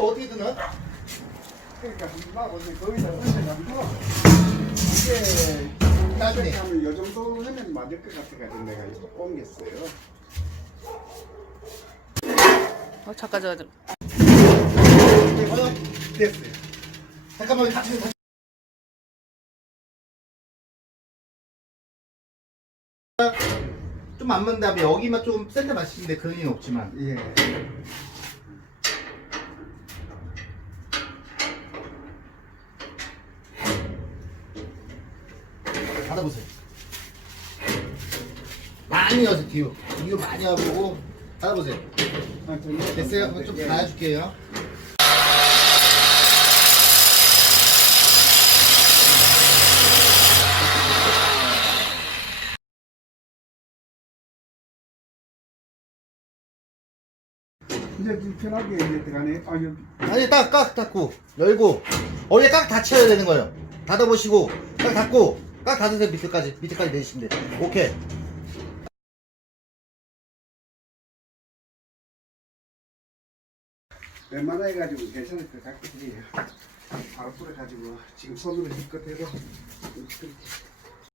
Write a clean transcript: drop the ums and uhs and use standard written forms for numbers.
어떻게 드나? 그러니까 나하고 이제 거기다 얹어가지고 이게 나중에 하면 요 정도 하면 맞을 것 같아가지고 내가 이제 옮겼어요. 잠깐 됐어요. 잠깐만 같이 좀 안 맞는 다음에 여기만 좀 센데 마시는데 그런 일은 없지만 예. 받아보세요. 많이 넣어서 뒤로 많이 하고 받아보세요. 됐어요? 그럼 좀 놔줄게요. 이제 좀 편하게 이제 들어가네. 아, 여기. 아니 딱 닫고 열고 원래 깍 닫혀야 되는 거예요. 닫아보시고 깍 닫고 깍 닫으세요. 밑에까지 내리시면 돼요. 오케이. 웬만해가지고 괜찮을 것 같긴 해요. 바로 뿌려가지고 지금 손으로 힘껏 해도